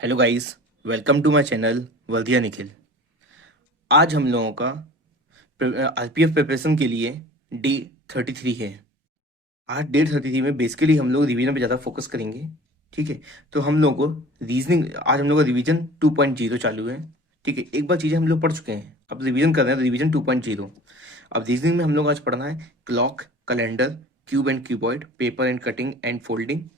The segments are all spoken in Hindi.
Hello guys, welcome to my channel Vardhiya Nikhil. आज हम लोगों का आरपीएफ प्रिपरेशन के लिए डे 33 है। आज डे 33 में बेसिकली हम लोग रिवीजन पे ज़्यादा फोकस करेंगे। ठीक है, तो हम लोग को रीजनिंग, आज हम लोग का रिवीजन 2.0 चालू है। ठीक है, एक बार चीज़ें हम लोग पढ़ चुके हैं, अब रिवीजन कर रहे हैं तो रिवीजन 2.0। अब रीजनिंग में हम लोग आज पढ़ना है clock, calendar, cube and cuboid, paper and cutting and folding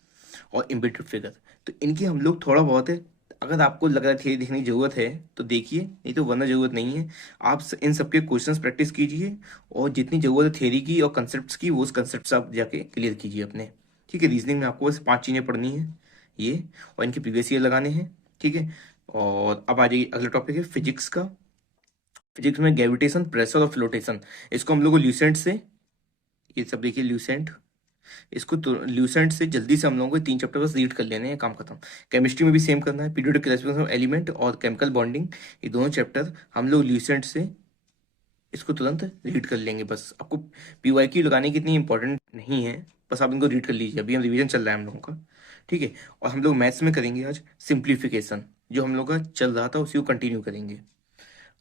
और इम्बेडेड फिगर। तो इनकी हम लोग थोड़ा बहुत है, अगर आपको लग रहा है थियरी देखने की ज़रूरत है तो देखिए, नहीं तो वरना ज़रूरत नहीं है। आप इन सबके क्वेश्चंस प्रैक्टिस कीजिए और जितनी ज़रूरत है थियरी की और कंसेप्ट की, वो उस कंसेप्ट आप जाके क्लियर कीजिए अपने। ठीक है, रीजनिंग में आपको बस 5 चीज़ें पढ़नी है ये, और इनके प्रीवियस ईयर लगाने हैं। ठीक है, और अब आ जाइए, अगला टॉपिक है फिजिक्स का। फिजिक्स में ग्रेविटेशन, प्रेशर और फ्लोटेशन, इसको हम लोग को ल्यूसेंट से, ये सब देखिए ल्यूसेंट, इसको तो ल्यूसेंट से जल्दी से हम लोगों को 3 चैप्टर बस रीड कर लेने हैं, काम खत्म। केमिस्ट्री में भी सेम करना है, पीरियोडिक क्लासिफिकेशन ऑफ एलिमेंट और केमिकल बॉन्डिंग, ये दोनों चैप्टर हम लोग ल्यूसेंट से इसको तुरंत रीड कर लेंगे। बस आपको पीवाईक्यू लगाने की इतनी इंपॉर्टेंट नहीं है, बस आप इनको रीड कर लीजिए, अभी हम रिवीजन चल रहा है हम लोगों का। ठीक है, और हम लोग मैथ्स में करेंगे आज सिंप्लीफिकेशन, जो हम लोग का चल रहा था उसी को कंटिन्यू करेंगे।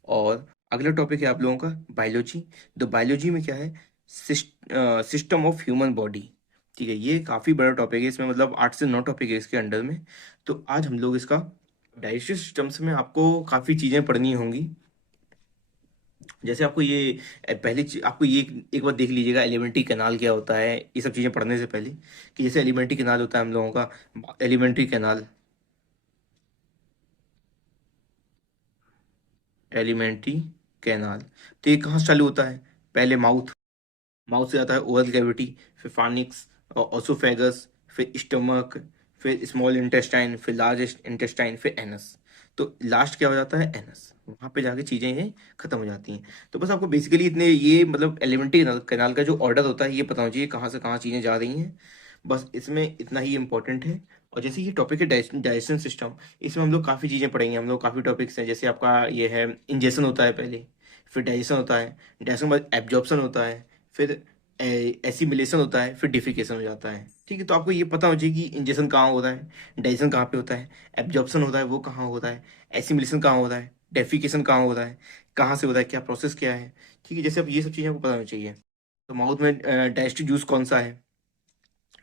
और अगला टॉपिक है आप लोगों का बायोलॉजी। तो बायोलॉजी में क्या है, सिस्टम ऑफ ह्यूमन बॉडी। ठीक है, ये काफ़ी बड़ा टॉपिक है, इसमें मतलब 8 से 9 टॉपिक है इसके अंडर में। तो आज हम लोग इसका डाइजेस्टिव सिस्टम्स में आपको काफ़ी चीज़ें पढ़नी होंगी। जैसे आपको ये आपको ये एक बार देख लीजिएगा एलिमेंट्री कैनाल क्या होता है, ये सब चीज़ें पढ़ने से पहले, कि जैसे एलिमेंट्री कैनाल होता है हम लोगों का, एलिमेंट्री कैनाल, एलिमेंट्री कैनाल, तो ये कहाँ से चालू होता है, पहले माउथ, माउथ से आता है ओरल कैविटी, फिर फार्निक्स और ओसोफेगस, फिर स्टमक, फिर स्मॉल इंटेस्टाइन, फिर लार्ज इंटेस्टाइन, फिर एनस। तो लास्ट क्या हो जाता है, एनस, वहाँ पे जाके चीज़ें ये खत्म हो जाती हैं। तो बस आपको बेसिकली इतने ये मतलब एलिमेंट्री कैनाल का जो ऑर्डर होता है ये पता होना चाहिए, कहाँ से कहाँ चीज़ें जा रही हैं, बस इसमें इतना ही इंपॉर्टेंट है। और जैसे ये टॉपिक है डाइजेशन सिस्टम, इसमें हम लोग काफ़ी चीज़ें पढ़ेंगे, हम लोग काफ़ी टॉपिक्स हैं। जैसे आपका ये है इंजेक्शन होता है पहले, फिर डाइजेशन होता है, डाइजेशन के बाद एब्जॉर्प्शन होता है, फिर एसिमिलेशन होता है, फिर डिफिकेशन हो जाता है। ठीक है, तो आपको ये पता हो चाहिए कि इंजेक्शन कहाँ होता है, डाइजेशन कहाँ पे होता है, एब्जॉर्प्शन होता है वो कहाँ होता है, एसिमिलेशन कहाँ होता है, डेफिकेशन कहाँ होता है, कहाँ से होता है, क्या प्रोसेस क्या है। ठीक है, जैसे अब ये सब चीज़ें आपको पता होनी चाहिए। तो माउथ में डाइजेस्टिव जूस कौन सा है,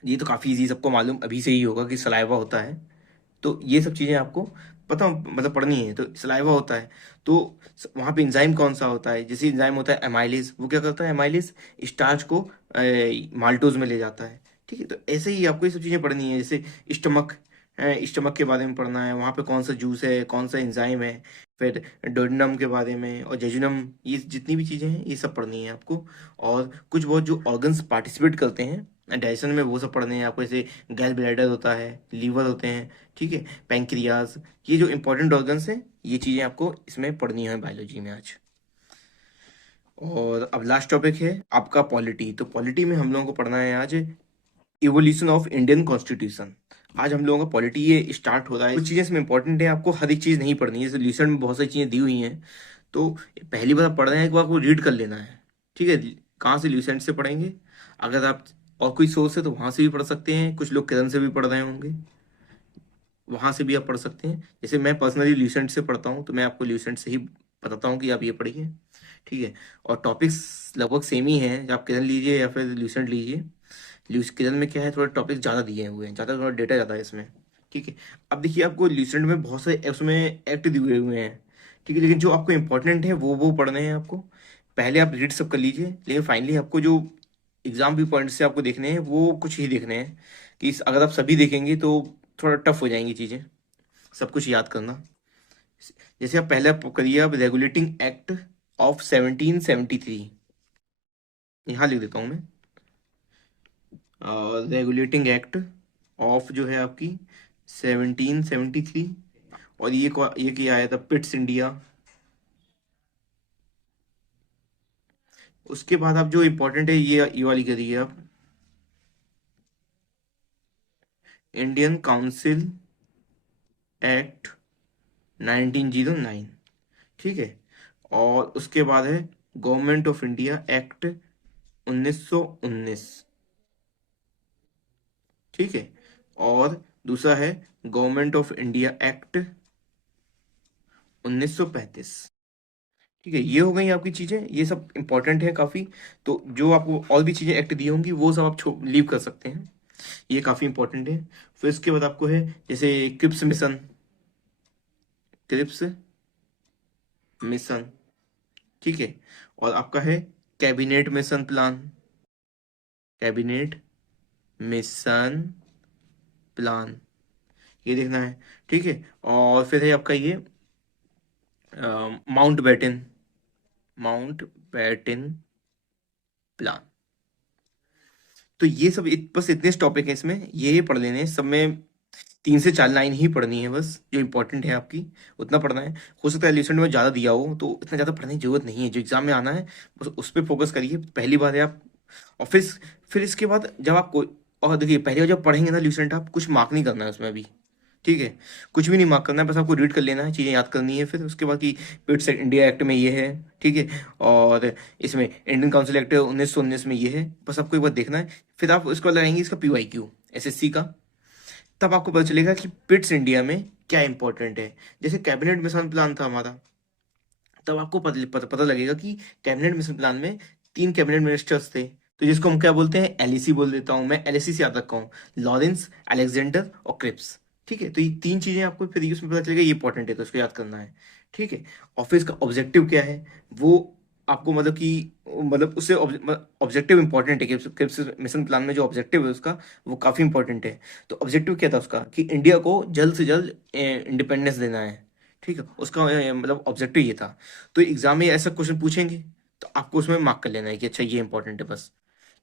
ये तो काफ़ी इजी, सबको मालूम अभी से ही होगा कि सलाइवा होता है। तो ये सब चीज़ें आपको पता मतलब पढ़नी है। तो सलाइवा होता है, तो वहाँ पे एंजाइम कौन सा होता है, जैसे एंजाइम होता है एमाइलेज, वो क्या करता है, एमाइलेज स्टार्च को माल्टोज में ले जाता है। ठीक है, तो ऐसे ही आपको ये सब चीज़ें पढ़नी है। जैसे स्टमक, स्टमक के बारे में पढ़ना है, वहाँ पे कौन सा जूस है, कौन सा एंजाइम है, फिर डोडेनम के बारे में और जेजुनम, ये जितनी भी चीज़ें हैं ये सब पढ़नी है आपको। और कुछ बहुत जो ऑर्गन्स पार्टिसिपेट करते हैं डाइजेशन में, वो सब पढ़ने हैं आपको, जैसे गैल ब्लैडर होता है, लीवर होते हैं, ठीक है, पैंक्रियाज, ये जो इंपॉर्टेंट ऑर्गन्स हैं, ये चीज़ें आपको इसमें पढ़नी है बायोलॉजी में आज। और अब लास्ट टॉपिक है आपका पॉलिटी। तो पॉलिटी में हम लोगों को पढ़ना है आज इवोल्यूशन ऑफ इंडियन कॉन्स्टिट्यूशन। आज हम लोगों का पॉलिटी ये स्टार्ट हो रहा है। कुछ चीज़ें इसमें इंपॉर्टेंट है, आपको हर एक चीज़ नहीं पढ़नी है, जैसे ल्यूसेंट में बहुत सारी चीज़ें दी हुई हैं, तो पहली बार आप पढ़ रहे हैं एक बार आपको रीड कर लेना है। ठीक है, कहाँ से, ल्यूसेंट से पढ़ेंगे। अगर आप और कोई सोर्स है तो वहाँ से भी पढ़ सकते हैं, कुछ लोग किरण से भी पढ़ रहे होंगे, वहाँ से भी आप पढ़ सकते हैं। जैसे मैं पर्सनली ल्यूसेंट से पढ़ता हूँ, तो मैं आपको ल्यूसेंट से ही बताता हूँ कि आप ये पढ़िए। ठीक है, और टॉपिक्स लगभग सेम ही हैं, आप किरण लीजिए या फिर ल्यूसेंट लीजिए। किरण में क्या है, थोड़ा टॉपिक ज़्यादा दिए हुए हैं, ज़्यादा थोड़ा डेटा ज़्यादा है इसमें। ठीक है, अब देखिए आपको ल्यूसेंट में बहुत सारे उसमें एक्ट दिए हुए हैं। ठीक है, लेकिन जो आपको इंपॉर्टेंट है वो पढ़ने हैं आपको। पहले आप रीड सब कर लीजिए, लेकिन फाइनली आपको जो एग्जाम व्यू पॉइंट से आपको देखने हैं वो कुछ ही देखने हैं, कि अगर आप सभी देखेंगे तो थोड़ा टफ हो जाएंगी चीज़ें, सब कुछ याद करना। जैसे आप पहले आप करिए, आप रेगुलेटिंग एक्ट ऑफ 1773, यहाँ लिख देता हूँ मैं, रेगुलेटिंग एक्ट ऑफ जो है आपकी 1773। और ये किया आया था पिट्स इंडिया। उसके बाद आप जो इम्पोर्टेंट है ये वाली करिए आप, इंडियन काउंसिल एक्ट 1909। ठीक है, और उसके बाद है गवर्नमेंट ऑफ इंडिया एक्ट 1919। ठीक है, और दूसरा है गवर्नमेंट ऑफ इंडिया एक्ट 1935। ठीक है, ये हो गई आपकी चीजें, ये सब इंपॉर्टेंट है काफी। तो जो आपको और भी चीजें एक्ट दी होंगी वो सब आप लीव कर सकते हैं, ये काफी इंपॉर्टेंट है। फिर इसके बाद आपको है जैसे क्रिप्स मिशन, क्रिप्स मिशन, ठीक है। और आपका है cabinet mission plan, cabinet mission plan, ये देखना है, ठीक है। और फिर है आपका ये Mountbatten, Mountbatten plan. तो ये सब बस इतने टॉपिक है इसमें, ये पढ़ लेने हैं। सब में 3 से 4 लाइन ही पढ़नी है बस, जो इंपॉर्टेंट है आपकी उतना पढ़ना है। हो सकता है लिस्ट में ज़्यादा दिया हो, तो इतना ज़्यादा पढ़ने की जरूरत नहीं है, जो एग्जाम में आना है बस उस पर फोकस करिए, पहली बार है आप। और फिर इसके बाद जब आप कोई, और देखिए पहले बार जब पढ़ेंगे ना ल्यूसेंट, आप कुछ मार्क नहीं करना है उसमें अभी, ठीक है। कुछ भी नहीं मार्क करना है, बस आपको रीड कर लेना है, चीज़ें याद करनी है। फिर उसके बाद की पिट्स इंडिया एक्ट में ये है, ठीक है। और इसमें इंडियन काउंसिल एक्ट 1919 में ये है, बस आपको एक बार देखना है। फिर आप उसको लगाएंगे इसका PYQ SSC का, तब आपको पता चलेगा कि पिट्स इंडिया में क्या इंपॉर्टेंट है। जैसे कैबिनेट मिशन प्लान था हमारा, तब आपको पता लगेगा कि कैबिनेट मिशन प्लान में 3 कैबिनेट मिनिस्टर्स थे, तो जिसको हम क्या बोलते हैं, LEC बोल देता हूँ मैं, LSC से याद रखा हूँ, लॉरेंस, अलेक्जेंडर और क्रिप्स, ठीक है। तो ये 3 चीजें आपको फिर उसमें पता चलेगा, ये इंपॉर्टेंट है तो उसको याद करना है, ठीक है। और फिर इसका ऑब्जेक्टिव क्या है, वो आपको मतलब कि मतलब उससे ऑब्जेक्टिव इंपॉर्टेंट है, क्रिप्स मिशन प्लान में जो ऑब्जेक्टिव है उसका, वो काफी इंपॉर्टेंट है। तो ऑब्जेक्टिव क्या था उसका, कि इंडिया को जल्द से जल्द इंडिपेंडेंस देना है, ठीक है। उसका मतलब ऑब्जेक्टिव ये था। तो एग्जाम में ऐसा क्वेश्चन पूछेंगे, तो आपको उसमें मार्क कर लेना है कि अच्छा ये इंपॉर्टेंट है बस।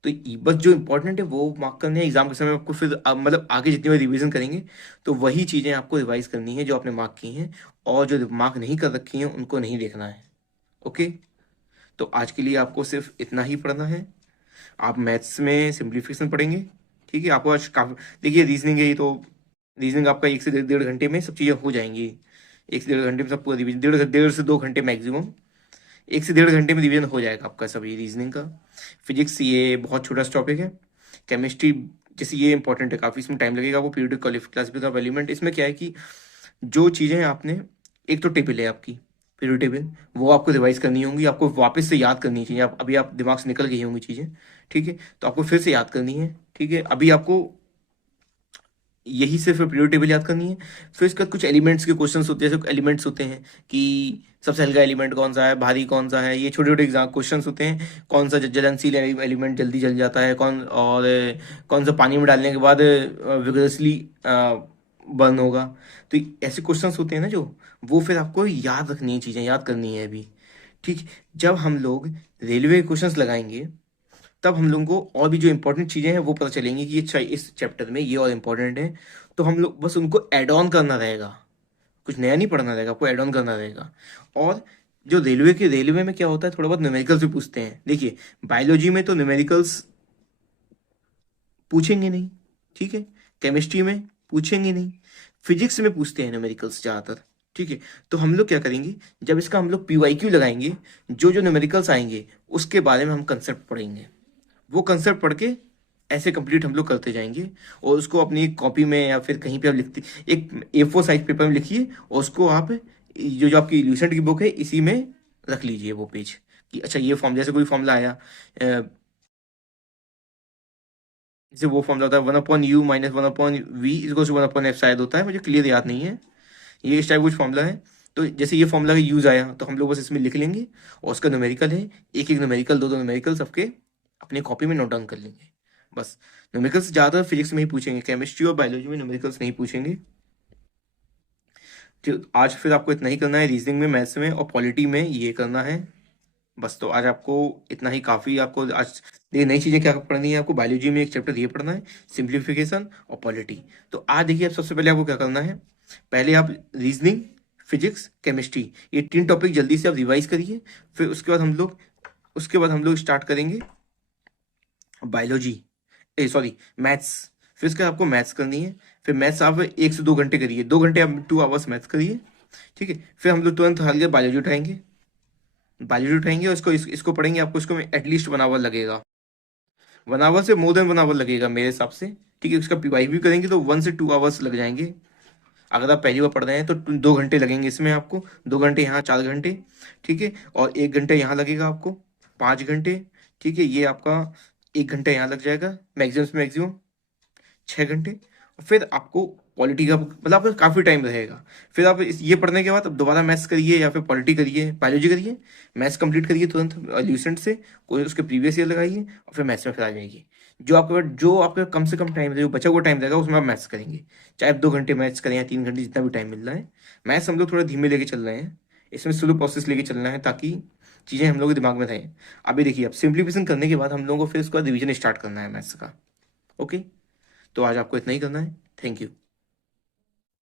तो बस जो इंपॉर्टेंट है वो मार्क करने हैं एग्जाम के समय। आपको फिर मतलब आगे जितनी बार रिवीजन करेंगे, तो वही चीज़ें आपको रिवाइज करनी है जो आपने मार्क की हैं, और जो मार्क नहीं कर रखी हैं उनको नहीं देखना है, ओके। तो आज के लिए आपको सिर्फ इतना ही पढ़ना है। आप मैथ्स में सिंप्लीफिकेशन पढ़ेंगे, ठीक है। आपको आज काफी, देखिए रीजनिंग है ये, तो रीजनिंग आपका 1 से 1.5 घंटे में सब चीज़ें हो जाएंगी। 1 से 1.5 घंटे में सब पूरा रिवीजन, 1.5 से 2 घंटे मैक्सिमम, 1 से 1.5 घंटे में रिवीजन हो जाएगा आपका सभी रीजनिंग का। फिजिक्स ये बहुत छोटा सा टॉपिक है। केमिस्ट्री जैसे ये इंपॉर्टेंट है काफ़ी, इसमें टाइम लगेगा। वो पीरियोडिक क्लासिफिकेशन ऑफ एलिमेंट, इसमें क्या है कि जो चीज़ें आपने, एक तो टेबल है आपकी पीरियड टेबल, वो आपको रिवाइज करनी होंगी, आपको वापस से याद करनी चाहिए। आप अभी आप दिमाग से निकल गई होंगी चीज़ें, ठीक है, तो आपको फिर से याद करनी है, ठीक है। अभी आपको यही सिर्फ पीरियड टेबल याद करनी है। फिर इसके बाद कुछ एलिमेंट्स के क्वेश्चंस होते हैं, जैसे एलिमेंट्स होते हैं कि सबसे हल्का एलिमेंट कौन सा है, भारी कौन सा है, ये छोटे छोटे एग्जाम क्वेश्चंस होते हैं। कौन सा जलनशील एलिमेंट जल्दी जल जाता है, कौन, और कौन सा पानी में डालने के बाद विगरसली बर्न होगा। तो ऐसे क्वेश्चंस होते हैं ना जो, वो फिर आपको याद रखनी है, चीज़ें याद करनी है अभी, ठीक। जब हम लोग रेलवे क्वेश्चंस लगाएंगे, तब हम लोगों को और भी जो इंपॉर्टेंट चीज़ें हैं वो पता चलेंगी कि अच्छा इस चैप्टर में ये और इम्पोर्टेंट है। तो हम लोग बस उनको ऐड ऑन करना रहेगा, कुछ नया नहीं पढ़ना रहेगा, आपको ऐड ऑन करना रहेगा। और जो रेलवे में क्या होता है, थोड़ा बहुत न्यूमेरिकल्स भी पूछते हैं। देखिए बायोलॉजी में तो न्यूमेरिकल्स पूछेंगे नहीं, ठीक है। केमिस्ट्री में पूछेंगे नहीं, फिजिक्स में पूछते हैं न्यूमेरिकल्स ज़्यादातर, ठीक है। तो हम लोग क्या करेंगे, जब इसका हम लोग PYQ लगाएंगे, जो जो न्यूमेरिकल्स आएंगे उसके बारे में हम कंसेप्ट पढ़ेंगे। वो कंसेप्ट पढ़ के ऐसे कंप्लीट हम लोग करते जाएंगे, और उसको अपनी कॉपी में या फिर कहीं पे आप लिखते, एक A4 साइज पेपर में लिखिए, और उसको आप जो जो आपकी ल्यूसेंट की बुक है इसी में रख लीजिए वो पेज, कि अच्छा ये फॉर्म, जैसे कोई फॉर्मूला आया, जैसे वो फॉर्मूला होता है 1/U माइनस 1/V इसको 1/F शायद होता है, मुझे क्लियर याद नहीं है, ये इस टाइप कुछ फॉर्मूला है। तो जैसे ये फॉर्मूला का यूज आया, तो हम लोग बस इसमें लिख लेंगे, और उसका न्यूमेरिकल है, एक एक न्यूमेरिकल, दो दो न्यूमेरिकल सबके अपनी कॉपी में नोट डाउन कर लेंगे बस। न्यूमेरिकल्स ज़्यादा फिजिक्स में ही पूछेंगे, केमिस्ट्री और बायोलॉजी में न्यूमेरिकल्स नहीं पूछेंगे। तो आज फिर आपको इतना ही करना है, रीजनिंग में, मैथ्स में और पॉलिटी में ये करना है बस। तो आज आपको इतना ही काफ़ी, आपको आज देखिए नई चीज़ें क्या पढ़नी है। आपको बायोलॉजी में एक चैप्टर ये पढ़ना है, सिंप्लीफिकेशन और पॉलिटी। तो आज देखिए आप सबसे पहले आपको क्या करना है, पहले आप रीजनिंग, फिजिक्स, केमिस्ट्री, ये 3 टॉपिक जल्दी से आप रिवाइज करिए। फिर उसके बाद हम लोग स्टार्ट करेंगे बायोलॉजी, सॉरी मैथ्स। फिर उसके बाद आपको मैथ्स करनी है। फिर मैथ्स आप 1 से 2 घंटे करिए, 2 घंटे आप 2 आवर्स मैथ्स करिए, ठीक है। फिर हम लोग तुरंत हल्के बायोलॉजी उठाएंगे, और इसको पढ़ेंगे। आपको इसको एटलीस्ट 1 आवर लगेगा, 1 आवर से मोर देन 1 आवर लगेगा मेरे हिसाब से, ठीक है। उसका पीवाई भी करेंगे तो 1 से 2 आवर्स लग जाएंगे। अगर आप पहली बार पढ़ रहे हैं तो 2 घंटे लगेंगे इसमें आपको, 2 घंटे यहाँ, 4 घंटे, ठीक है। और 1 घंटा यहाँ लगेगा आपको, 5 घंटे, ठीक है। ये आपका 1 घंटा यहाँ लग जाएगा, मैक्सिमम से मैक्सिमम 6 घंटे। फिर आपको पॉलिटी का मतलब आपका काफ़ी टाइम रहेगा। फिर आप ये पढ़ने के बाद अब दोबारा मैथ्स करिए या फिर पॉलिटी करिए, बायोलॉजी करिए, मैथ्स कंप्लीट करिए तुरंत ल्यूसेंट से, कोई उसके प्रीवियस ईयर लगाइए और फिर मैथ्स में फिर आ जाएगी। जो आपके कम से कम टाइम, जो बचा हुआ टाइम रहेगा उसमें आप मैथ्स करेंगे। चाहे आप 2 घंटे मैथ्स करें या 3 घंटे, जितना भी टाइम मिल रहा है। मैथ्स हम लोग थोड़ा धीमे लेके चल रहे हैं, इसमें स्लो प्रोसेस लेके चलना है ताकि चीज़ें हम लोग के दिमाग में रहें। अभी देखिए, अब सिंप्लीफिकेशन करने के बाद हम लोगों को फिर उसका रिवीजन स्टार्ट करना है मैथ्स का। ओके, तो आज आपको इतना ही करना है। Thank you.